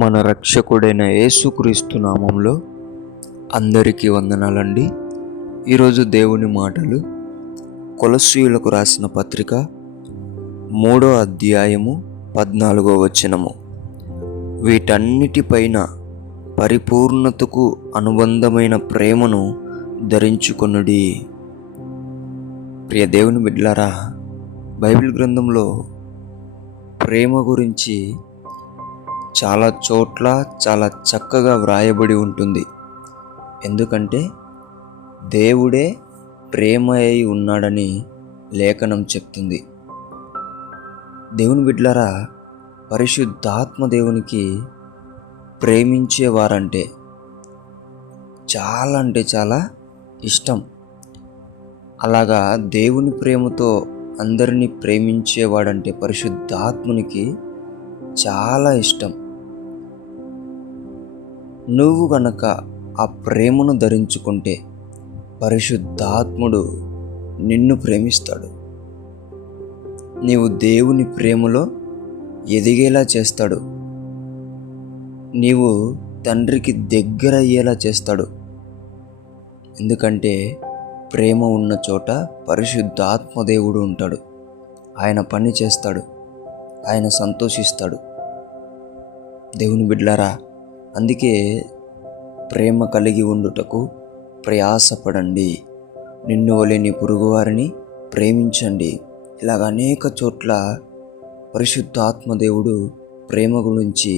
మన రక్షకుడైన యేసుక్రీస్తు నామంలో అందరికీ వందనాలండి. ఈరోజు దేవుని మాటలు కొలస్సీయులకు రాసిన పత్రిక 3వ అధ్యాయము 14వ వచనము. వీటన్నిటిపైన పరిపూర్ణతకు అనుబంధమైన ప్రేమను ధరించుకొనుడి. ప్రియ దేవుని బిడ్డలారా, బైబిల్ గ్రంథంలో ప్రేమ గురించి చాలా చోట్ల చాలా చక్కగా వ్రాయబడి ఉంటుంది. ఎందుకంటే దేవుడే ప్రేమ అయి ఉన్నాడని లేఖనం చెప్తుంది. దేవుని బిడ్డలారా, పరిశుద్ధాత్మ దేవునికి ప్రేమించేవారంటే చాలా ఇష్టం. అలాగా దేవుని ప్రేమతో అందరినీ ప్రేమించేవాడంటే పరిశుద్ధాత్మునికి చాలా ఇష్టం. నువ్వు గనక ఆ ప్రేమను ధరించుకుంటే పరిశుద్ధాత్ముడు నిన్ను ప్రేమిస్తాడు. నీవు దేవుని ప్రేమలో ఎదిగేలా చేస్తాడు. నీవు తండ్రికి దగ్గర అయ్యేలా చేస్తాడు. ఎందుకంటే ప్రేమ ఉన్న చోట పరిశుద్ధాత్మ దేవుడు ఉంటాడు. ఆయన పని చేస్తాడు, ఆయన సంతోషిస్తాడు. దేవుని బిడ్డలారా, అందుకే ప్రేమ కలిగి ఉండుటకు ప్రయాసపడండి. నిన్ను వలె నీ పొరుగువారిని ప్రేమించండి. ఇలాగ అనేక చోట్ల పరిశుద్ధాత్మ దేవుడు ప్రేమ గురించి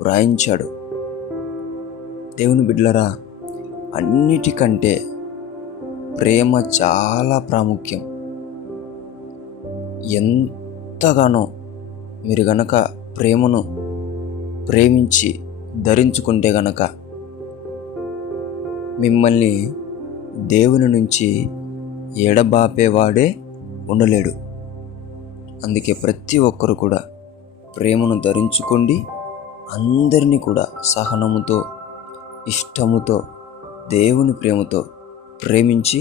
వ్రాయించాడు. దేవుని బిడ్డలారా, అన్నిటికంటే ప్రేమ చాలా ప్రాముఖ్యం. ఎంతగానో మీరు గనక ప్రేమను ప్రేమించి ధరించుకుంటే గనక మిమ్మల్ని దేవుని నుంచి ఎడబాపేవాడే ఉండలేడు. అందుకే ప్రతి ఒక్కరు కూడా ప్రేమను ధరించుకోండి. అందరినీ కూడా సహనముతో, ఇష్టముతో, దేవుని ప్రేమతో ప్రేమించి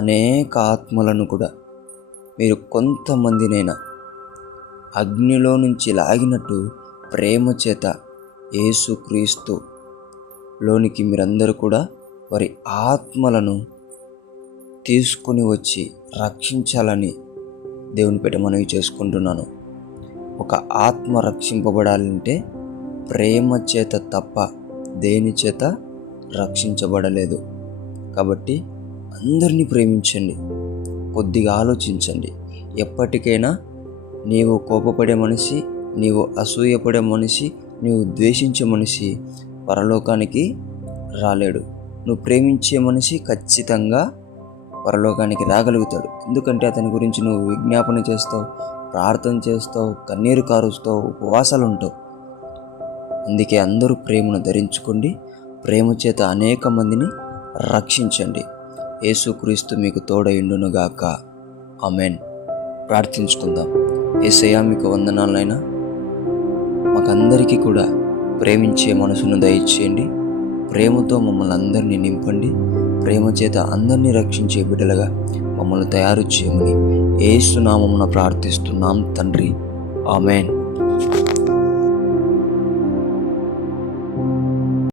అనేక ఆత్మలను కూడా మీరు కొంతమందినైనా అగ్నిలో నుంచి లాగినట్టు ప్రేమ చేత యేసుక్రీస్తు లోనికి మీరందరూ కూడా వారి ఆత్మలను తీసుకుని వచ్చి రక్షించాలని దేవుని పేట మనవి చేసుకుంటున్నాను. ఒక ఆత్మ రక్షింపబడాలంటే ప్రేమ చేత తప్ప దేని చేత రక్షించబడలేదు. కాబట్టి అందరినీ ప్రేమించండి. కొద్దిగా ఆలోచించండి. ఎప్పటికైనా నీవు కోపపడే మనిషి, నీవు అసూయపడే మనిషి, నీవు ద్వేషించే మనిషి పరలోకానికి రాలేడు. నువ్వు ప్రేమించే మనిషి ఖచ్చితంగా పరలోకానికి రాగలుగుతాడు. ఎందుకంటే అతని గురించి నువ్వు విజ్ఞాపన చేస్తావు, ప్రార్థన చేస్తావు, కన్నీరు కారుస్తావు, ఉపవాసాలు ఉంటావు. అందుకే అందరూ ప్రేమను ధరించుకోండి. ప్రేమ చేత అనేక మందిని రక్షించండి. యేసుక్రీస్తు మీకు తోడయుండునుగాక. ఆమేన్. ప్రార్థించుకుందాం. యేసయ్యా, మీకు వందనాలైనా మాకందరికీ కూడా ప్రేమించే మనసును దయచేయండి. ప్రేమతో మమ్మల్ని అందరినీ నింపండి. ప్రేమ చేత అందరినీ రక్షించే బిడ్డలుగా మమ్మల్ని తయారు చేయమని యేసు నామమున ప్రార్థిస్తున్నాం తండ్రి. ఆమేన్.